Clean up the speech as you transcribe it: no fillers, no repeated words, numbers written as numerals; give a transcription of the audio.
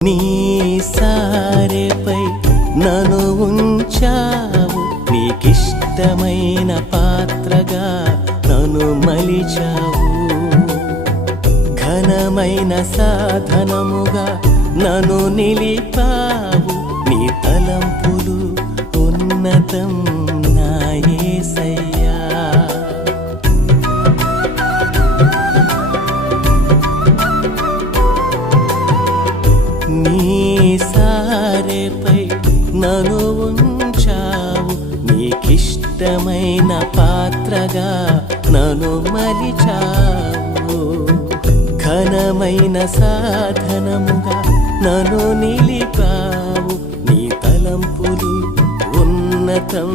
నీ సారెపై నన్ను ఉంచావు, నీకిష్టమైన పాత్రగా నన్ను మలిచావు. ఘనమైన సాధనముగా నన్ను నిలిపావు, నీ తలంపులు ఉన్నతం నా యేసయ్యా. నీ సారెపై నన్ను ఉంచావు, నీకిష్టమైన పాత్రగా నన్ను మలిచావు. ఘనమైన సాధనముగా నన్ను నిలిపావు, నీ తలంపులు ఉన్నతం